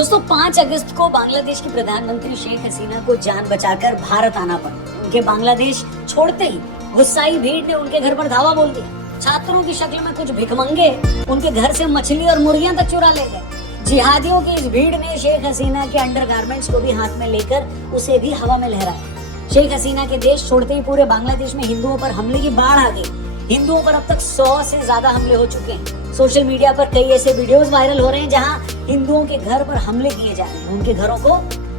दोस्तों 5 अगस्त को बांग्लादेश की प्रधानमंत्री शेख हसीना को जान बचाकर भारत आना पड़ा। उनके बांग्लादेश छोड़ते ही गुस्साई भीड़ ने उनके घर पर धावा बोल दिया। छात्रों की शक्ल में कुछ भिखमंगे उनके घर से मछली और मुर्गियां तक चुरा ले गए। जिहादियों की इस भीड़ ने शेख हसीना के अंडरगारमेंट्स को भी हाथ में लेकर उसे भी हवा में लहराया। शेख हसीना के देश छोड़ते ही पूरे बांग्लादेश में हिंदुओं पर हमले की बाढ़ आ गई। हिंदुओं पर अब तक 100 से ज्यादा हमले हो चुके हैं। सोशल मीडिया पर कई ऐसे वीडियोस वायरल हो रहे हैं जहां हिंदुओं के घर पर हमले किए जा रहे हैं, उनके घरों को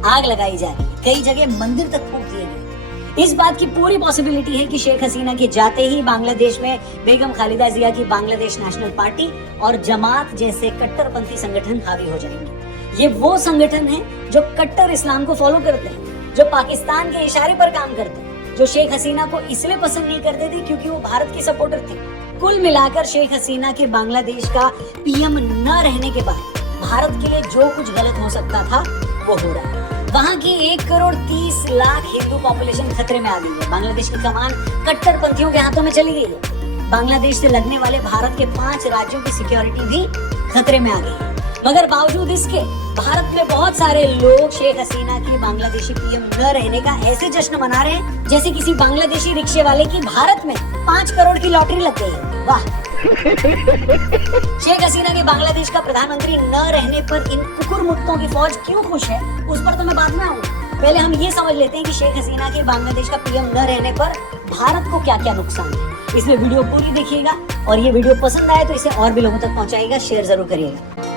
आग लगाई जा रही है, कई जगह मंदिर तक फूंक दिए गए। इस बात की पूरी पॉसिबिलिटी है कि शेख हसीना के जाते ही बांग्लादेश में बेगम खालिदा जिया की बांग्लादेश नेशनल पार्टी और जमात जैसे कट्टरपंथी संगठन हावी हो जाएंगे। ये वो संगठन है जो कट्टर इस्लाम को फॉलो करते हैं, जो पाकिस्तान के इशारे पर काम करते हैं, जो शेख हसीना को इसलिए पसंद नहीं करते थे क्योंकि वो भारत की सपोर्टर थे। कुल मिलाकर शेख हसीना के बांग्लादेश का पीएम न रहने के बाद भारत के लिए जो कुछ गलत हो सकता था वो हो रहा है। वहाँ की 1,30,00,000 हिंदू पॉपुलेशन खतरे में आ गई है। बांग्लादेश की कमान कट्टरपंथियों के हाथों में चली गई है। बांग्लादेश से लगने वाले भारत के 5 राज्यों की सिक्योरिटी भी खतरे में आ गई है। मगर बावजूद इसके भारत में बहुत सारे लोग शेख हसीना की बांग्लादेशी पीएम न रहने का ऐसे जश्न मना रहे हैं जैसे किसी बांग्लादेशी रिक्शे वाले की भारत में 5 करोड़ की लॉटरी लग गई है। वाह। शेख हसीना के बांग्लादेश का प्रधानमंत्री न रहने पर इन कुकुर मुत्तों की फौज क्यों खुश है, उस पर तो मैं बाद में आऊंगा। पहले हम ये समझ लेते हैं कि शेख हसीना के बांग्लादेश का पीएम न रहने पर भारत को क्या क्या नुकसान है। इसलिए वीडियो पूरी देखिएगा और ये वीडियो पसंद आए तो इसे और भी लोगों तक पहुंचाइएगा, शेयर जरूर करिएगा।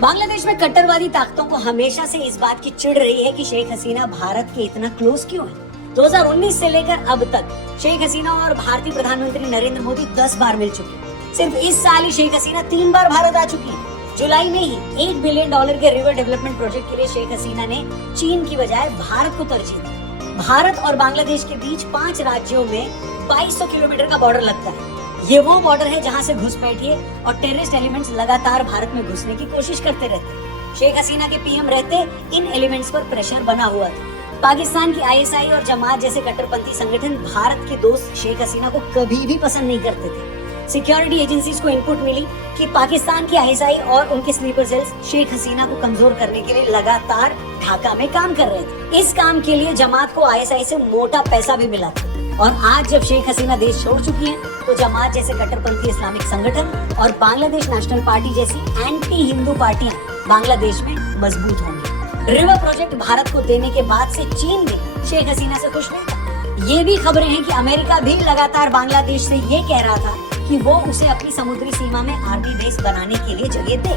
बांग्लादेश में कट्टरवादी ताकतों को हमेशा से इस बात की चिढ़ रही है कि शेख हसीना भारत के इतना क्लोज क्यों है। 2019 से लेकर अब तक शेख हसीना और भारतीय प्रधानमंत्री नरेंद्र मोदी 10 बार मिल चुके हैं। सिर्फ इस साल ही शेख हसीना 3 बार भारत आ चुकी है। जुलाई में ही $1 बिलियन के रिवर डेवलपमेंट प्रोजेक्ट के लिए शेख हसीना ने चीन की बजाय भारत को तरजीह दी। भारत और बांग्लादेश के बीच 5 राज्यों में 2200 किलोमीटर का बॉर्डर लगता है। ये वो बॉर्डर है जहां से घुसपैठिए और टेररिस्ट एलिमेंट्स लगातार भारत में घुसने की कोशिश करते रहते। शेख हसीना के पीएम रहते इन एलिमेंट्स पर प्रेशर बना हुआ था। पाकिस्तान की आईएसआई और जमात जैसे कट्टरपंथी संगठन भारत के दोस्त शेख हसीना को कभी भी पसंद नहीं करते थे। सिक्योरिटी एजेंसीज को इनपुट मिली कि पाकिस्तान की आईएसआई और उनके स्लीपर सेल्स शेख हसीना को कमजोर करने के लिए लगातार ढाका में काम कर रहे थे। इस काम के लिए जमात को आईएसआई से मोटा पैसा भी मिला था। और आज जब शेख हसीना देश छोड़ चुकी है तो जमात जैसे कट्टरपंथी इस्लामिक संगठन और बांग्लादेश नेशनल पार्टी जैसी एंटी हिंदू पार्टियां बांग्लादेश में मजबूत होंगी। रिवर प्रोजेक्ट भारत को देने के बाद से चीन भी शेख हसीना से खुश नहीं था। ये भी खबरें हैं कि अमेरिका भी लगातार बांग्लादेश से ये कह रहा था कि वो उसे अपनी समुद्री सीमा में आर्मी बेस बनाने के लिए जगह दे।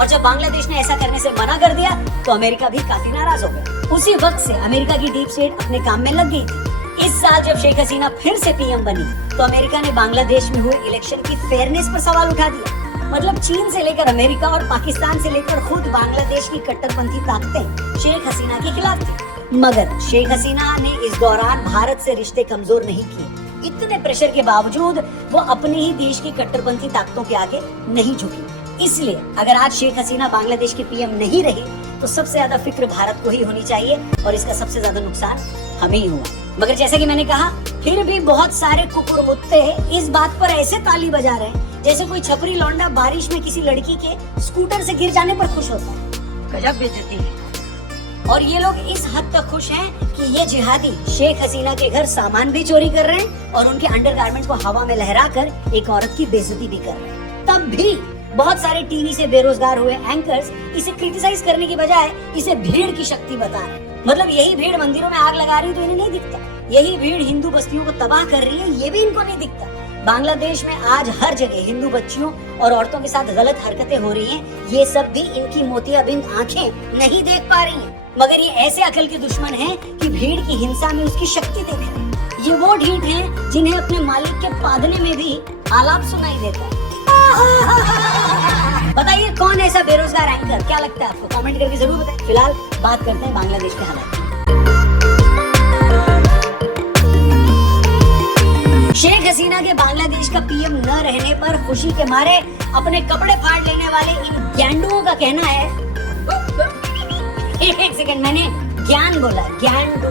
और जब बांग्लादेश ने ऐसा करने से मना कर दिया तो अमेरिका भी काफी नाराज हो गया। उसी वक्त से अमेरिका की डीप स्टेट अपने काम में लग गई थी। इस साल जब शेख हसीना फिर से पीएम बनी तो अमेरिका ने बांग्लादेश में हुए इलेक्शन की फेयरनेस पर सवाल उठा दिया। मतलब चीन से लेकर अमेरिका और पाकिस्तान से लेकर खुद बांग्लादेश की कट्टरपंथी ताकतें शेख हसीना के खिलाफ थी। मगर शेख हसीना ने इस दौरान भारत से रिश्ते कमजोर नहीं किए। इतने प्रेशर के बावजूद वो अपने ही देश की कट्टरपंथी ताकतों के आगे नहीं झुकी। इसलिए अगर आज शेख हसीना बांग्लादेश की पीएम नहीं रही तो सबसे ज्यादा फिक्र भारत को ही होनी चाहिए और इसका सबसे ज्यादा नुकसान हमें ही हुआ। मगर जैसे कि मैंने कहा, फिर भी बहुत सारे कुकुर मुत्ते इस बात पर ऐसे ताली बजा रहे हैं जैसे कोई छपरी लौंडा बारिश में किसी लड़की के स्कूटर से गिर जाने पर खुश होता है। गजब बेइज्जती है। और ये लोग इस हद तक खुश हैं कि ये जिहादी शेख हसीना के घर सामान भी चोरी कर रहे हैं और उनके अंडरगारमेंट्स को हवा में लहराकर एक औरत की बेइज्जती भी कर रहे हैं। तब भी बहुत सारे टीवी से बेरोजगार हुए एंकर्स इसे क्रिटिसाइज करने की बजाय इसे भीड़ की शक्ति बता रहे हैं। मतलब यही भीड़ मंदिरों में आग लगा रही तो इन्हें नहीं दिखता, यही भीड़ हिंदू बस्तियों को तबाह कर रही है, ये भी इनको नहीं दिखता। बांग्लादेश में आज हर जगह हिंदू बच्चियों और औरतों के साथ गलत हरकतें हो रही हैं। ये सब भी इनकी मोतियाबिंद आंखें नहीं देख पा रही हैं। मगर ये ऐसे अकल के दुश्मन हैं कि भीड़ की हिंसा में उसकी शक्ति देख रहे हैं। ये वो ढीठ हैं जिन्हें अपने मालिक के पादने में भी आलाप सुनाई देता है। बताइए कौन है ऐसा बेरोजगार एंकर? क्या लगता है आपको? कमेंट करके जरूर बताएं। फिलहाल बात करते हैं बांग्लादेश के हालात। शेख हसीना के बांग्लादेश का पीएम न रहने पर खुशी के मारे अपने कपड़े फाड़ लेने वाले इन गैंडुओं का कहना है एक सेकंड, मैंने ज्ञान बोला, गैंडू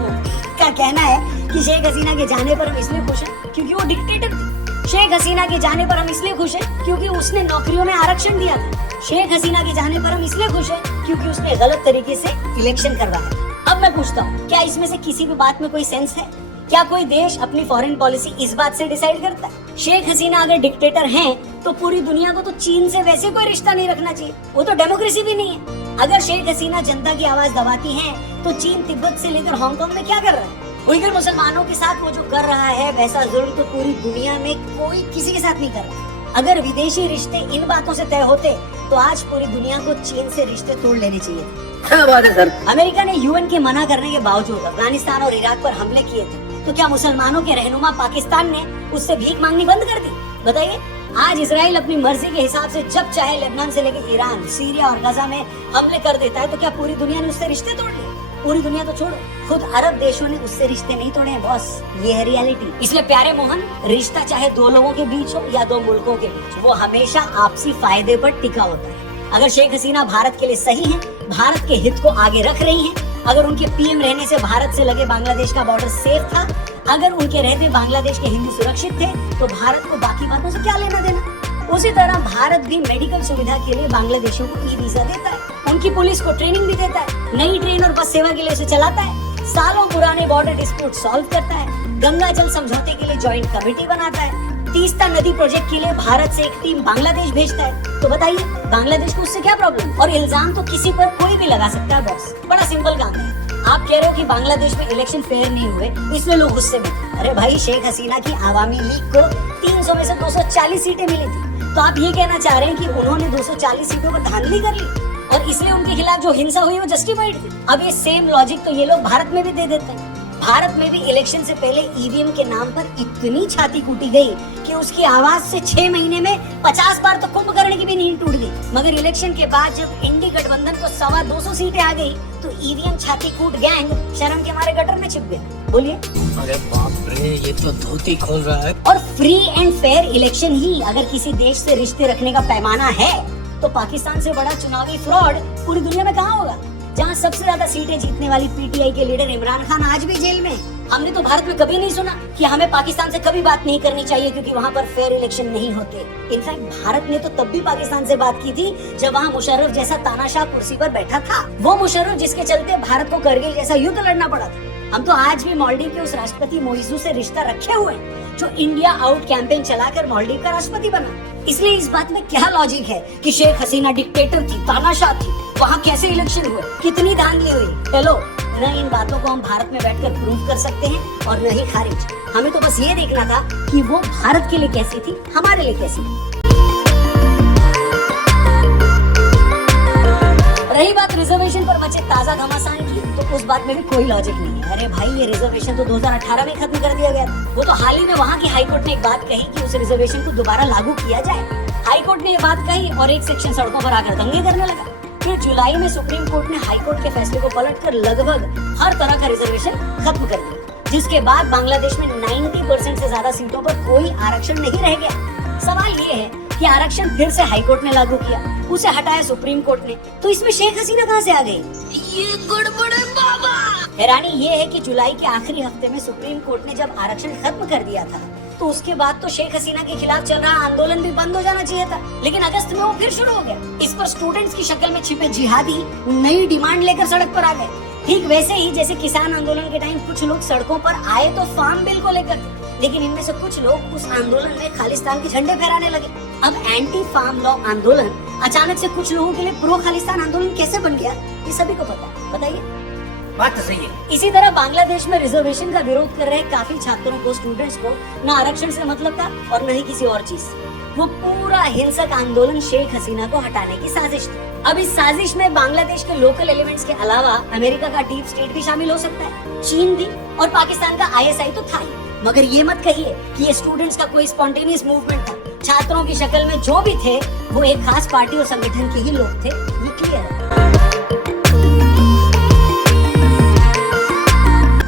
का कहना है कि शेख हसीना के जाने पर हम इसलिए खुश हैं क्योंकि वो डिक्टेटर थी। शेख हसीना के जाने पर हम इसलिए खुश हैं क्योंकि उसने नौकरियों में आरक्षण दिया था। शेख हसीना के जाने पर हम इसलिए खुश हैं क्योंकि उसने गलत तरीके से इलेक्शन करवाया। अब मैं पूछता हूँ, क्या इसमें से किसी भी बात में कोई सेंस है? क्या कोई देश अपनी फॉरेन पॉलिसी इस बात से डिसाइड करता है? शेख हसीना अगर डिक्टेटर हैं, तो पूरी दुनिया को तो चीन से वैसे कोई रिश्ता नहीं रखना चाहिए, वो तो डेमोक्रेसी भी नहीं है। अगर शेख हसीना जनता की आवाज दबाती हैं, तो चीन तिब्बत से लेकर हांगकांग में क्या कर रहा है? उइगर मुसलमानों के साथ वो जो कर रहा है वैसा जुल्म तो पूरी दुनिया में कोई किसी के साथ नहीं कर रहा। अगर विदेशी रिश्ते इन बातों से तय होते तो आज पूरी दुनिया को चीन से रिश्ते तोड़ लेने चाहिए थे। क्या बात है सर। अमेरिका ने यूएन के मना करने के बावजूद अफगानिस्तान और इराक पर हमले किए थे, तो क्या मुसलमानों के रहनुमा पाकिस्तान ने उससे भीख मांगनी बंद कर दी? बताइए। आज इसराइल अपनी मर्जी के हिसाब से जब चाहे लेबनान से लेकर ईरान, सीरिया और गाजा में हमले कर देता है, तो क्या पूरी दुनिया ने उससे रिश्ते तोड़ लिए? पूरी दुनिया तो छोड़ो, खुद अरब देशों ने उससे रिश्ते नहीं तोड़े हैं बॉस। ये है रियलिटी। इसलिए प्यारे मोहन, रिश्ता चाहे दो लोगों के बीच हो या दो मुल्कों के बीच, वो हमेशा आपसी फायदे पर टिका होता है। अगर शेख हसीना भारत के लिए सही है, भारत के हित को आगे रख रही हैं, अगर उनके पीएम रहने से भारत से लगे बांग्लादेश का बॉर्डर सेफ था, अगर उनके रहते बांग्लादेश के हिंदू सुरक्षित थे, तो भारत को बाकी बातों से क्या लेना देना? उसी तरह भारत भी मेडिकल सुविधा के लिए बांग्लादेशियों को ई वीजा देता है, उनकी पुलिस को ट्रेनिंग भी देता है, नई ट्रेन और बस सेवा के लिए उसे चलाता है, सालों पुराने बॉर्डर डिस्प्यूट सॉल्व करता है, गंगा जल समझौते के लिए ज्वाइंट कमेटी बनाता है, तीस्ता नदी प्रोजेक्ट के लिए भारत से एक टीम बांग्लादेश भेजता है। तो बताइए, बांग्लादेश को उससे क्या प्रॉब्लम? और इल्जाम तो किसी पर कोई भी लगा सकता है बॉस। बड़ा सिंपल काम है। आप कह रहे हो कि बांग्लादेश में इलेक्शन फेयर नहीं हुए, इसलिए लोग गुस्से में। अरे भाई, शेख हसीना की आवामी लीग को 300 में से 240 सीटें मिली थी, तो आप ये कहना चाह रहे हैं कि उन्होंने 240 सीटों पर धांधली कर ली और इसलिए उनके खिलाफ जो हिंसा हुई वो जस्टिफाइड थी? अब ये सेम लॉजिक तो ये लोग भारत में भी दे देते हैं। भारत में भी इलेक्शन से पहले ईवीएम के नाम पर इतनी छाती कूटी गई कि उसकी आवाज से 6 महीने में 50 बार तो कुंभकर्ण की भी नींद टूट गई। मगर इलेक्शन के बाद जब इंडी गठबंधन को 225 सीटें आ गई, तो ईवीएम छाती कूट गैंग शर्म के मारे गटर में छिप गया। बोलिए। अरे बाप रे, ये तो धोती खोल रहा है। और फ्री एंड फेयर इलेक्शन ही अगर किसी देश से रिश्ते रखने का पैमाना है, तो पाकिस्तान से बड़ा चुनावी फ्रॉड पूरी दुनिया में कहाँ होगा? जहाँ सबसे ज्यादा सीटें जीतने वाली पीटीआई के लीडर इमरान खान आज भी जेल में। हमने तो भारत में कभी नहीं सुना कि हमें पाकिस्तान से कभी बात नहीं करनी चाहिए क्योंकि वहाँ पर फेयर इलेक्शन नहीं होते। इनफैक्ट भारत ने तो तब भी पाकिस्तान से बात की थी जब वहाँ मुशर्रफ जैसा तानाशाह कुर्सी पर बैठा था। वो मुशर्रफ जिसके चलते भारत को करगिल जैसा युद्ध लड़ना पड़ा था। हम तो आज भी मालदीव के उस राष्ट्रपति मोइजू से रिश्ता रखे हुए हैं जो इंडिया आउट कैंपेन चलाकर मालदीव का राष्ट्रपति बना। इसलिए इस बात में क्या लॉजिक है कि शेख हसीना डिक्टेटर थी, तानाशाह थी, वहाँ कैसे इलेक्शन हुए, कितनी धांधली हुई? हेलो, न इन बातों को हम भारत में बैठकर प्रूव कर सकते हैं और न ही खारिज। हमें तो बस ये देखना था कि वो भारत के लिए कैसी थी, हमारे लिए कैसी थी। रही बात रिजर्वेशन पर मचे ताजा घमासान की, तो उस बात में भी कोई लॉजिक नहीं है। अरे भाई, ये रिजर्वेशन तो 2018 में खत्म कर दिया गया था। वो तो हाल ही में वहाँ की हाईकोर्ट ने एक बात कही कि उस रिजर्वेशन को दोबारा लागू किया जाए। हाईकोर्ट ने ये बात कही और एक सेक्शन सड़कों पर आकर दंगे करने लगा। फिर जुलाई में सुप्रीम कोर्ट ने हाईकोर्ट के फैसले को पलटकर लगभग हर तरह का रिजर्वेशन खत्म कर दिया, जिसके बाद बांग्लादेश में 90% से ज्यादा सीटों पर कोई आरक्षण नहीं रह गया। सवाल ये है कि आरक्षण फिर से हाईकोर्ट ने लागू किया, उसे हटाया सुप्रीम कोर्ट ने, तो इसमें शेख हसीना कहाँ से आ गई? ये गड़बड़ है बाबा। हैरानी ये है कि जुलाई के आखिरी हफ्ते में सुप्रीम कोर्ट ने जब आरक्षण खत्म कर दिया था, तो उसके बाद तो शेख हसीना के खिलाफ चल रहा आंदोलन भी बंद हो जाना चाहिए था, लेकिन अगस्त में वो फिर शुरू हो गया। इस पर स्टूडेंट्स की शक्ल में छिपे जिहादी नई डिमांड लेकर सड़क पर आ गए। ठीक वैसे ही जैसे किसान आंदोलन के टाइम कुछ लोग सड़कों पर आए तो फार्म बिल को लेकर, लेकिन इनमें से कुछ लोग उस आंदोलन में खालिस्तान के झंडे फहराने लगे। अब एंटी फार्म लॉ आंदोलन अचानक से कुछ लोगों के लिए प्रो खालिस्तान आंदोलन कैसे बन गया, ये सभी को पता है। बताइए। बात तो सही है। इसी तरह बांग्लादेश में रिजर्वेशन का विरोध कर रहे काफी छात्रों को, स्टूडेंट्स को न आरक्षण से मतलब था और न ही किसी और चीज। वो पूरा हिंसक आंदोलन शेख हसीना को हटाने की साजिश थी। अब इस साजिश में बांग्लादेश के लोकल एलिमेंट्स के अलावा अमेरिका का डीप स्टेट भी शामिल हो सकता है, चीन भी, और पाकिस्तान का आईएसआई तो था ही। मगर ये मत कहिए कि ये स्टूडेंट्स का कोई स्पॉन्टेनियस मूवमेंट था। छात्रों की शक्ल में जो भी थे वो एक खास पार्टी और संगठन के ही लोग थे, ये क्लियर है।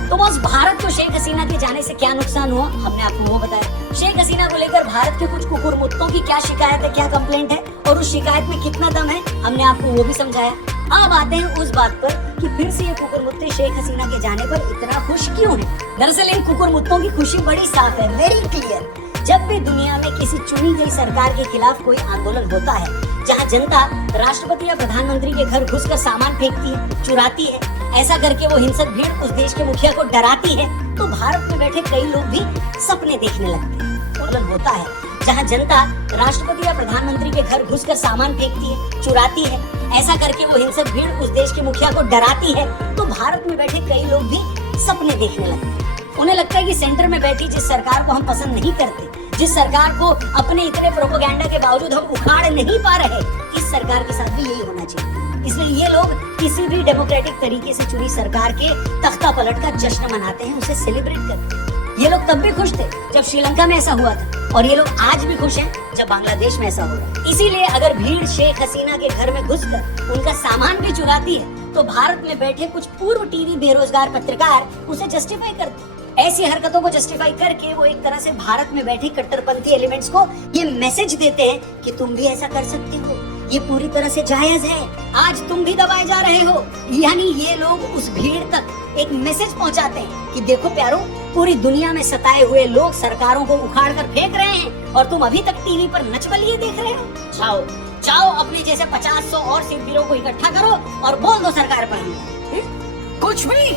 तो बस भारत को शेख हसीना के जाने से क्या नुकसान हुआ, हमने आपको वो बताया। शेख हसीना को लेकर भारत के कुछ कुकुरमुत्तों की क्या शिकायत है, क्या कंप्लेंट है और उस शिकायत में कितना दम है, हमने आपको वो भी समझाया। अब आते हैं उस बात पर कि फिर से ये कुकुरमुत्ते शेख हसीना के जाने पर इतना खुश क्यों हैं। दरअसल इन कुकुरमुत्तों की खुशी बड़ी साफ है, वेरी क्लियर। जब भी दुनिया में किसी चुनी गई सरकार के खिलाफ कोई आंदोलन होता है, जहां जनता राष्ट्रपति या प्रधानमंत्री के घर घुसकर सामान फेंकती है, चुराती है, ऐसा करके वो हिंसक भीड़ उस देश के मुखिया को डराती है, तो भारत में बैठे कई लोग भी सपने देखने लगते हैं। आंदोलन होता है जहां जनता राष्ट्रपति या प्रधानमंत्री के घर घुसकर सामान फेंकती है, चुराती है, ऐसा करके वो हिंसक भीड़ उस देश के मुखिया को डराती है, तो भारत में बैठे कई लोग भी सपने देखने लगते हैं। उन्हें लगता है कि सेंटर में बैठी जिस सरकार को हम पसंद नहीं करते, जिस सरकार को अपने इतने प्रोपेगेंडा के बावजूद हम उखाड़ नहीं पा रहे, इस सरकार के साथ भी यही होना चाहिए। इसलिए ये लोग किसी भी डेमोक्रेटिक तरीके से चुनी सरकार के तख्ता पलट का जश्न मनाते हैं, उसे सेलिब्रेट करते हैं। ये लोग तब भी खुश थे जब श्रीलंका में ऐसा हुआ था, और ये लोग आज भी खुश हैं जब बांग्लादेश में ऐसा हो रहा है। इसीलिए अगर भीड़ शेख हसीना के घर में घुसकर उनका सामान भी चुराती है, तो भारत में बैठे कुछ पूर्व टीवी बेरोजगार पत्रकार उसे जस्टिफाई करते हैं। ऐसी हरकतों को जस्टिफाई करके वो एक तरह से भारत में बैठे कट्टरपंथी एलिमेंट्स को ये मैसेज देते हैं कि तुम भी ऐसा कर सकते हो, ये पूरी तरह से जायज है, आज तुम भी दबाए जा रहे हो। यानी ये लोग उस भीड़ तक एक मैसेज पहुंचाते हैं कि देखो प्यारो, पूरी दुनिया में सताए हुए लोग सरकारों को उखाड़ कर फेंक रहे हैं और तुम अभी तक टीवी पर नचबलिए देख रहे हो। जाओ जाओ, अपने जैसे 50-100 और सिरफिरों को इकट्ठा करो और बोल दो सरकार पर कुछ भी।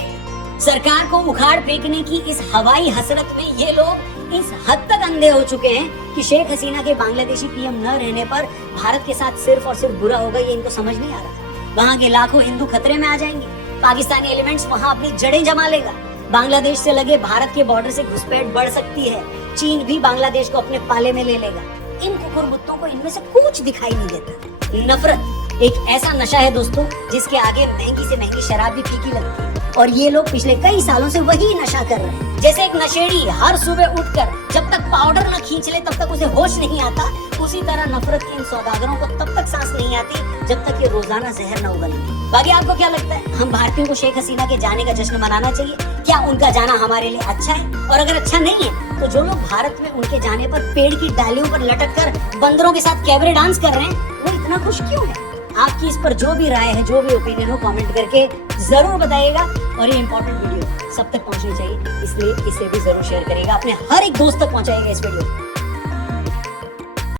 सरकार को उखाड़ फेंकने की इस हवाई हसरत में ये लोग इस हद तक अंधे हो चुके हैं कि शेख हसीना के बांग्लादेशी पीएम न रहने पर भारत के साथ सिर्फ और सिर्फ बुरा होगा, ये इनको समझ नहीं आ रहा। वहाँ के लाखों हिंदू खतरे में आ जाएंगे, पाकिस्तानी एलिमेंट्स वहाँ अपनी जड़ें जमा लेगा, बांग्लादेश से लगे भारत के बॉर्डर से घुसपैठ बढ़ सकती है, चीन भी बांग्लादेश को अपने पाले में ले लेगा। इन कुकुरमुत्तों को इनमें से कुछ दिखाई नहीं देता। नफरत एक ऐसा नशा है दोस्तों, जिसके आगे महंगी से महंगी शराब भी फीकी लगती है, और ये लोग पिछले कई सालों से वही नशा कर रहे हैं। जैसे एक नशेड़ी हर सुबह उठकर जब तक पाउडर न खींच ले तब तक उसे होश नहीं आता, उसी तरह नफरत के इन सौदागरों को तब तक सांस नहीं आती जब तक ये रोजाना जहर न उगले। बाकी आपको क्या लगता है, हम भारतीयों को शेख हसीना के जाने का जश्न मनाना चाहिए? क्या उनका जाना हमारे लिए अच्छा है? और अगर अच्छा नहीं है तो जो लोग भारत में उनके जाने पर पेड़ की डालियों पर लटक कर बंदरों के साथ कैबरे डांस कर रहे हैं, वो इतना खुश क्यों है? आपकी इस पर जो भी राय है, जो भी ओपिनियन हो, कमेंट करके जरूर बताइएगा। और ये इंपॉर्टेंट वीडियो सब तक पहुंचनी चाहिए, इसलिए इसे भी जरूर शेयर करिएगा, अपने हर एक दोस्त तक पहुंचाइएगा इस वीडियो।